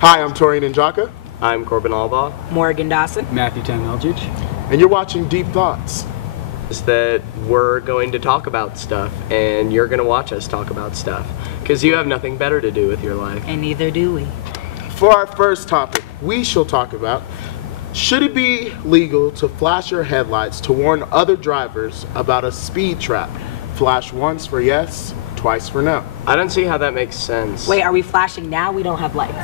Hi, I'm Torian Njaka, I'm Corbin Albaugh. Morgan Dawson. Matthew Tan-Eldridge. and you're watching Deep Thoughts. Is that we're going to talk about stuff, and you're going to watch us talk about stuff, because you have nothing better to do with your life. And neither do we. For our first topic, we shall talk about, should it be legal to flash your headlights to warn other drivers about a speed trap? Flash once for yes, twice for no. I don't see how that makes sense. Wait, are we flashing now? We don't have lights.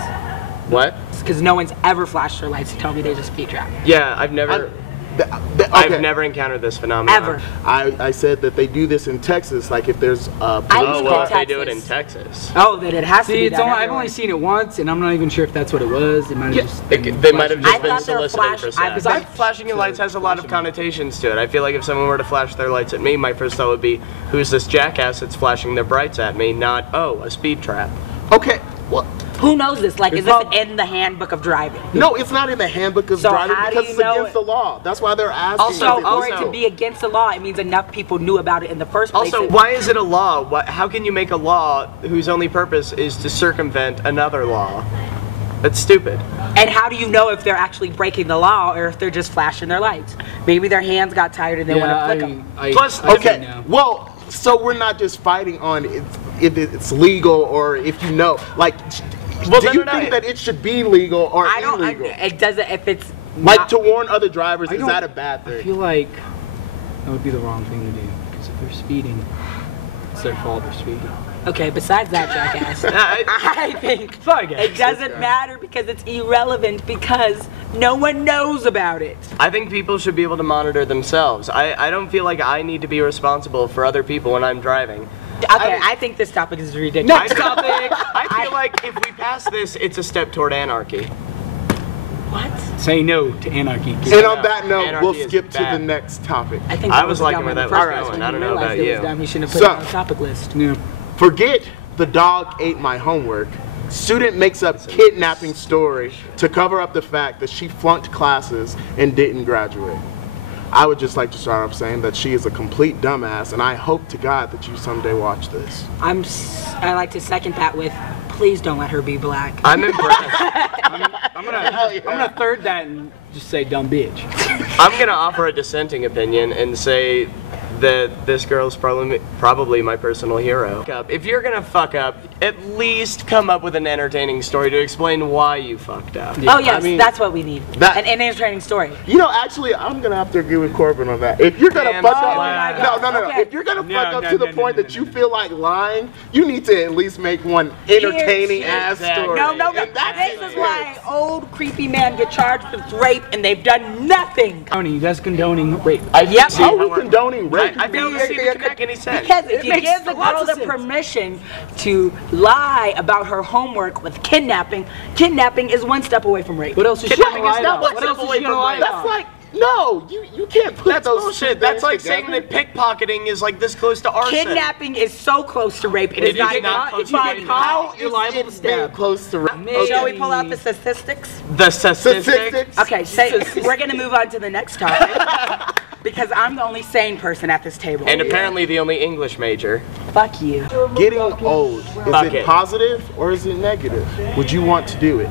What? Because no one's ever flashed their lights to tell me there's a speed trap. Yeah, I've never encountered this phenomenon. Ever. I said that they do this in Texas, like if there's a police Oh, well, car. if they do it in Texas. Oh, then it has to See, be it's that only, I've everywhere. only seen it once, and I'm not even sure if that's what it was. It might have just been They might have I just been thought they were soliciting for flash- sex. Flashing your lights has a lot of connotations to it. I feel like if someone were to flash their lights at me, my first thought would be, who's this jackass that's flashing their brights at me, not, oh, a speed trap. Okay, well, Who knows this? Like, is It's this prob- in the handbook of driving? no, it's not in the handbook of So driving how do because you it's know against it? the law. That's why they're asking. Also- if For it's it to legal. be against the law, it means enough people knew about it in the first place. Also, why is it a law? How can you make a law whose only purpose is to circumvent another law? That's stupid. And how do you know if they're actually breaking the law or if they're just flashing their lights? Maybe their hands got tired and they want to flick them. Plus, Okay, well, so we're not just fighting on if it's legal or if you know. Like, Well, do no, you no, think no, that it should be legal or I don't. illegal? It doesn't. If it's Like not- to warn other drivers, I is don't- that a bad I thing? feel like that would be the wrong thing to do, because if they're speeding, it's their fault they're speeding. Okay, besides that, jackass, I- I think Sorry, guys. it doesn't matter because it's irrelevant because no one knows about it. I think people should be able to monitor themselves. I don't feel like I need to be responsible for other people when I'm driving. Okay, I think this topic is ridiculous. I feel like if we pass this, it's a step toward anarchy. What? Say no to anarchy. And on that note, Anarchy we'll is skip to the bad. next topic. I think I that was dumb liking in where the that first was place going. when I you don't know realized about it you. was dumb. You shouldn't have put So- it on the topic list. Yeah. Forget the dog ate my homework. Student makes up kidnapping story to cover up the fact that she flunked classes and didn't graduate. I would just like to start off saying that she is a complete dumbass, and I hope to God that you someday watch this. I like to second that with, please don't let her be black. I'm impressed. I'm gonna third that and just say dumb bitch. I'm gonna offer a dissenting opinion and say that this girl's probably my personal hero. If you're gonna fuck up, at least come up with an entertaining story to explain why you fucked up. Oh yes, I mean, that's what we need. that- An entertaining story. You know, actually, I'm gonna have to agree with Corbin on that. If you're gonna Damn fuck up, right. Oh my no, God. no, no, Okay. If you're gonna No, fuck up no, to the no, point no, that no, you no. feel like lying, you need to at least make one entertaining ass Exactly. story. No, no, no. And that's This is it. why old creepy men get charged with rape and they've done nothing. Tony, that's condoning rape. Yep. How are we condoning rape? I think you see the connect any sense. Because if It you makes give the lots girl of the sense. permission to lie about her homework with kidnapping, kidnapping is one step away from rape. What else is she Kidnapping gonna is lie not about? one What step else is away she gonna from lie rape. That's about? like, no, you can't put That's those bullshit. two That's things like together. saying that pickpocketing is like this close to arson. Kidnapping is so close to rape. It It is not is not even close to funny. rape. How You're is liable it to being stab. close to rape? Maybe. Shall we pull out the statistics? The statistics. Statistics. Okay, we're gonna move on to the next topic because I'm the only sane person at this table. And apparently the only English major. Fuck you. Getting old, is Fuck it it. positive or is it negative? Would you want to do it?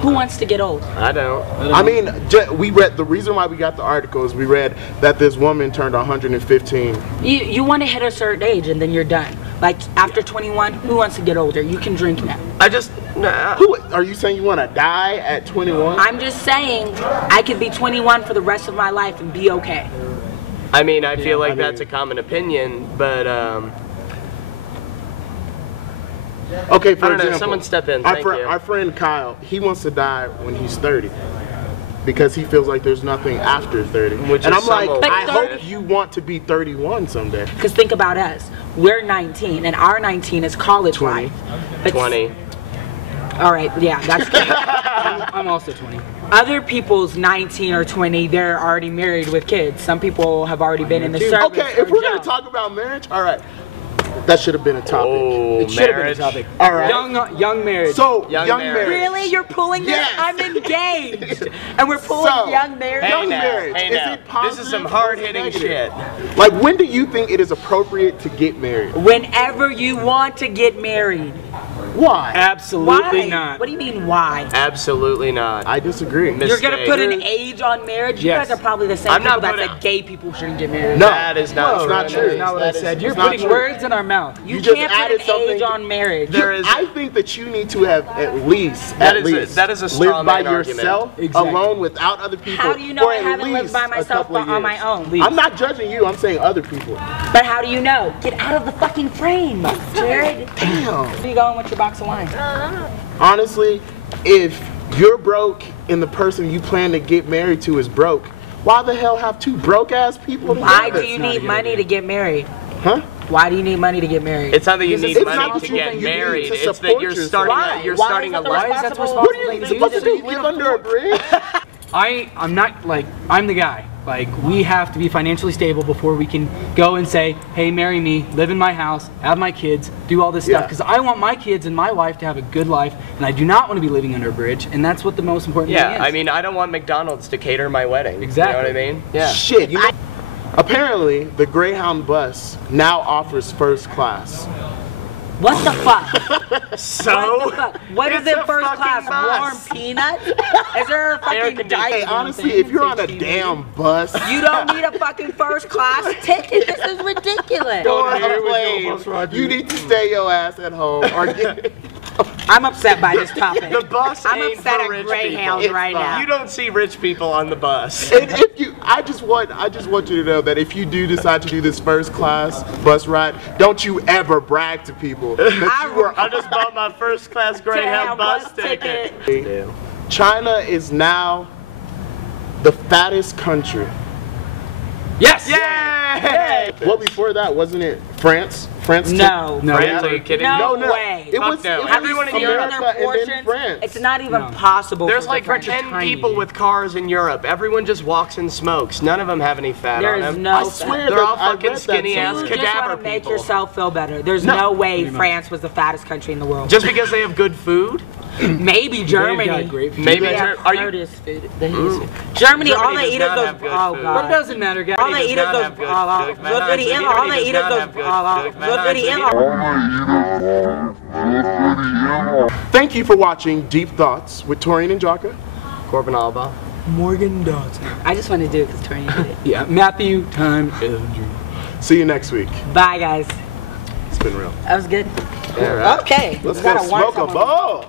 Who wants to get old? I don't. I mean, we read, the reason why we got the article is we read that this woman turned 115. You want to hit a certain age and then you're done. Like after 21, who wants to get older? You can drink now. I just. Nah. Who, are you saying you want to die at 21? I'm just saying I could be 21 for the rest of my life and be okay. I mean, I feel like I that's a mean- common opinion, but Okay, for I don't know, example, someone step in, Our, thank you. our friend Kyle, he wants to die when he's 30 because he feels like there's nothing after 30. Which and is I'm like, some old I shit. hope you want to be 31 someday. Because think about us. We're 19 and our 19 is college 20. life. But 20. All right, yeah, that's good. I'm also 20. Other people's 19 or 20, they're already married with kids. Some people have already been in the service. Okay, if or we're going jail. to talk about marriage, all right. That should have been a topic. Oh, It should have been a marriage. topic. All right. Young marriage. So, Young young marriage. marriage. Really? You're pulling this? Yes. I'm engaged. And we're pulling So, young marriage? young now, marriage. hey Is now. it This positive is some or is it hard-hitting negative? shit. Like, when do you think it is appropriate to get married? Whenever you want to get married. Why? Absolutely Why? not. What do you mean why? Absolutely not. I disagree. You're gonna Mistake. put an age on marriage? You Yes. guys are probably the same I'm not people that putting- said gay people shouldn't get married. No, That is not it's true. not true. That's not what I said. You're It's not putting true. words in our mouth. You, just can't added put an age something- on marriage. There is- I think that you need to have at least That is a straw live by man argument. yourself, Exactly. alone, without other people. How do you know for I at haven't lived least by a myself couple of but on my years. own? I'm not judging you. I'm saying other people. But how do you know? Get out of the fucking frame, Jared. Damn. Where you going with your box of wine? Honestly, if you're broke and the person you plan to get married to is broke, why the hell have two broke ass people Why together? do you not a need good money idea. to get married? Huh? Why do you need money to get married? It's not that you Because need it's money not to that you get think you need married. to It's that support you're yourself. starting. Why? You're Why starting is a that the life. Why is that the responsible- What are you You supposed to just do? need Live under a bridge? I'm not like, I'm the guy. Like, we have to be financially stable before we can go and say, hey, marry me, live in my house, have my kids, do all this stuff. Yeah. Because I want my kids and my wife to have a good life, and I do not want to be living under a bridge, and that's what the most important thing is. Yeah, I mean, I don't want McDonald's to cater my wedding. Exactly. You know what I mean? Yeah. Shit. Apparently, the Greyhound bus now offers first class. What the fuck? So. What the fuck? What are It's the a first fucking class? bus. Warm peanuts? Is there a fucking conditioning. diet? Hey, honestly, if you're on a damn bus, You don't need a fucking first class ticket. This is ridiculous. or Here a we go, plane, Bus Roger. you need to stay your ass at home or get. I'm upset by this topic. The bus I'm ain't upset for at rich Greyhound people. right It's now. You don't see rich people on the bus. And if you, I just want you to know that if you do decide to do this first class bus ride, don't you ever brag to people that you were. I just bought my first class Greyhound bus ticket. China is now the fattest country. Yes! Yay! What before that, wasn't it France? France. No. No. France, are you kidding No. me? way. It Fuck was, no. it was Everyone in Europe- America and then France. It's not even No. possible. There's for like the French. 10 tiny. people with cars in Europe. Everyone just walks and smokes. None of them have any fat There on is them. no. I swear They're that all I fucking read that skinny somewhere. ass You just cadaver want to make people. yourself feel better. There's No. no way Pretty much. France was the fattest country in the world. Just because they have good food? Maybe They've Germany. got great food. Maybe They have are you? hardest food. Germany, all they does eat is not those. have good Oh food. But it god. doesn't matter, guys. All they eat is not those. have good All food. they eat is those. Thank you for watching Deep Thoughts with Torian and Jaka. Corbin Alba. Morgan Dodson. I just want to do it because Tori did it. Yeah, Matthew, time, Eldridge. See you next week. Bye, guys. It's been real. That was good. Yeah, right. Okay. Let's Got go a one smoke a time on- ball.